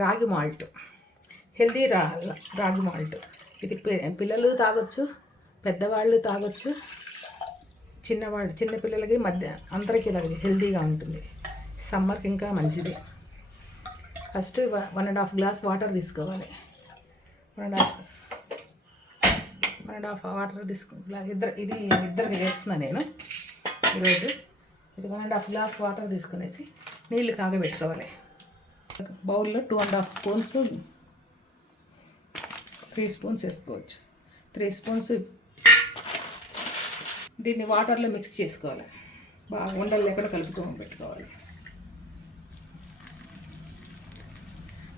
రాగి malt, healthy రాగి malt. ఇది పిల్లలు తాగొచ్చు, పెద్దవాళ్ళు తాగొచ్చు, చిన్నపిల్లలకి మధ్య అందరికీ తాగదు, హెల్దీగా ఉంటుంది. సమ్మర్కి ఇంకా మంచిది. ఫస్ట్ 1.5 గ్లాస్ వాటర్ తీసుకోవాలి. 1.5 వాటర్ ఇద్దరికి చేస్తున్నాను నేను ఈరోజు. ఇది 1.5 గ్లాస్ వాటర్ తీసుకునేసి నీళ్ళు కాగబెట్టుకోవాలి. బౌల్లో 2.5 స్పూన్స్, 3 స్పూన్స్ వేసుకోవచ్చు. 3 స్పూన్స్ దీన్ని వాటర్లో మిక్స్ చేసుకోవాలి. బాగా ఉండలు లేకుండా కలుపుకొని పెట్టుకోవాలి.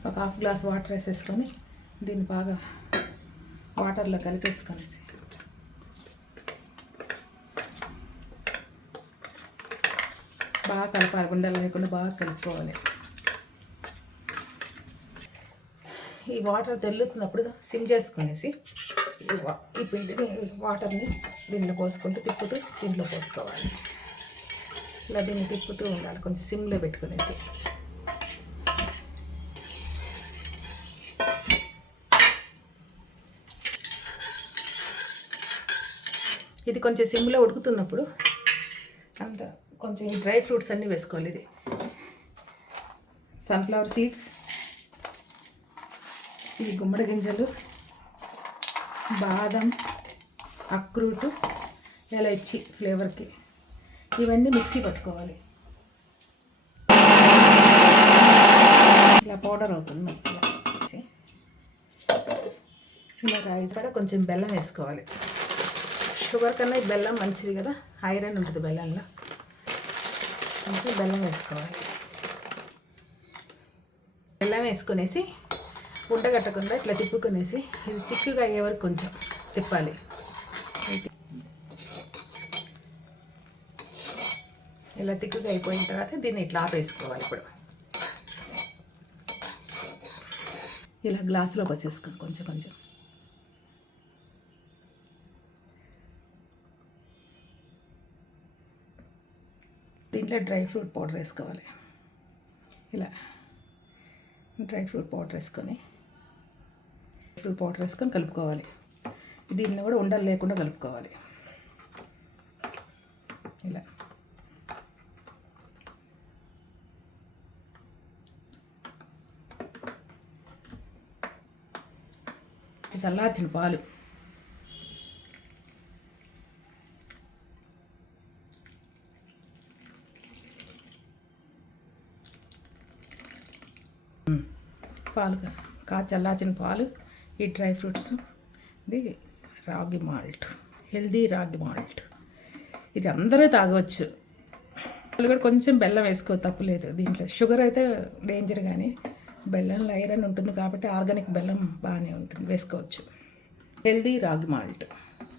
ఒక 1/2 గ్లాస్ వాటర్ వేసేసుకొని దీన్ని బాగా వాటర్లో కలిపేసుకొనేసి బాగా కలపాలి. ఉండలు లేకుండా బాగా కలుపుకోవాలి. ఈ వాటర్ తెల్లుతున్నప్పుడు సిమ్ చేసుకొనేసి ఈ పిండిని వాటర్ని దీంట్లో పోసుకుంటూ తిప్పుతూ దీంట్లో పోసుకోవాలి. ఇలా దీన్ని తిప్పుతూ ఉండాలి, కొంచెం సిమ్లో పెట్టుకునేసి. ఇది కొంచెం సిమ్లో ఉడుకుతున్నప్పుడు అంత కొంచెం ఈ డ్రై ఫ్రూట్స్ అన్నీ వేసుకోవాలి. ఇది సన్ఫ్లవర్ సీడ్స్, ఈ గుమ్మడి గింజలు, బాదం, అక్రూట్, ఇలాచి ఫ్లేవర్కి, ఇవన్నీ మిక్సీ పట్టుకోవాలి. ఇలా పౌడర్ అవుతుంది. ఇలా రైస్ కూడా కొంచెం బెల్లం వేసుకోవాలి. షుగర్ కన్నా ఈ బెల్లం మంచిది కదా, ఐరన్ ఉంటుంది బెల్లంలో, అందుకే బెల్లం వేసుకోవాలి. బెల్లం వేసుకొనేసి ఉండగట్టకుండా ఇట్లా తిప్పుకొనేసి ఇది తిక్కుగా అయ్యే వరకు కొంచెం తిప్పాలి. ఇలా తిక్కుగా అయిపోయిన తర్వాత దీన్ని ఇట్లా ఆపేసుకోవాలి. ఇప్పుడు ఇలా గ్లాసులో పోసేసుకోండి కొంచెం కొంచెం. దీంట్లో డ్రై ఫ్రూట్ పౌడర్ వేసుకోవాలి. ఇలా డ్రై ఫ్రూట్ పౌడర్ వేసుకొని కలుపుకోవాలి. దీన్ని కూడా ఉండలు లేకుండా కలుపుకోవాలి. ఇలా చల్లార్చిన పాలు, చల్లార్చిన పాలు, ఈ డ్రై ఫ్రూట్స్, ఇది రాగి మాల్ట్, హెల్దీ రాగి మాల్ట్. ఇది అందరూ తాగవచ్చు. వాళ్ళు కూడా కొంచెం బెల్లం వేసుకో, తప్పులేదు. దీంట్లో షుగర్ అయితే డేంజర్, కానీ బెల్లంలో ఐరన్ ఉంటుంది కాబట్టి ఆర్గానిక్ బెల్లం బాగానే ఉంటుంది, వేసుకోవచ్చు. హెల్దీ రాగి మాల్ట్.